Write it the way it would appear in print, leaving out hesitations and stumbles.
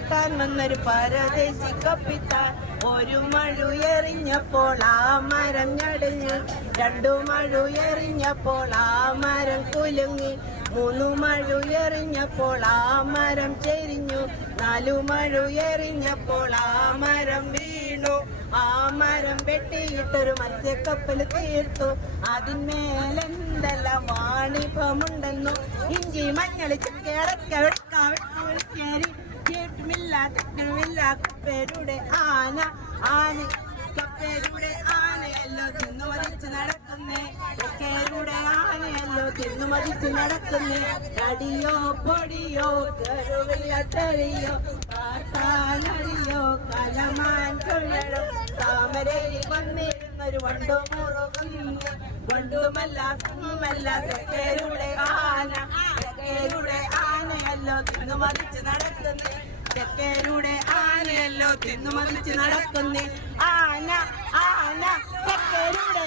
കെട്ടാൻ വന്നൊരു പരദേശി കപ്പിത്താൻ. ഒരു മഴുയെറിഞ്ഞപ്പോൾ ആ മരം ഞടുങ്ങി, രണ്ടു മഴുയെറിഞ്ഞപ്പോൾ ആ മരം കുലുങ്ങി, മൂന്നു മഴുയെറിഞ്ഞപ്പോൾ ആ മരം ചെരിഞ്ഞു, നാലു മഴുയെറിഞ്ഞപ്പോൾ ആ മരം വീണു. ആ മരം വെട്ടിയിട്ടൊരു മത്സ്യക്കപ്പൽ തീർത്തു. അതിന്മേലെന്തെല്ലാം വാണിഭമുണ്ടെന്നു. ഇഞ്ചി മഞ്ഞൾ ചക്കടക്ക വെക്കാരി കേട്ടുമില്ല തെറ്റുമില്ല. കപ്പേരുടെ ആന ആന കപ്പേരുടെ ആനയല്ലോ തിന്നു മതിച്ച് നടക്കുന്നേ. കപ്പേരുടെ ആനയല്ലോ തിന്നു മതിച്ച് നടക്കുന്നേ. അടിയോ പൊടിയോ കരുവില്ല തെളിയോ കാട്ടാനടിയോ കലമാൻ ചൊല്ലടോ. താമരയിൽ വന്നിരുന്നൊരു വണ്ടു മുറുകുന്നു. വണ്ടുമല്ല കുന്നുമല്ല തെക്കേരുടെ ആന. തെക്കേരുടെ ആനയല്ലോ തിന്നു മതിച്ച് നടക്കുന്നേ. തെക്കേരുടെ ആനയല്ലോ തിന്നു മതിച്ച് നടക്കുന്നേ. ആന ആന തെക്കേരുടെ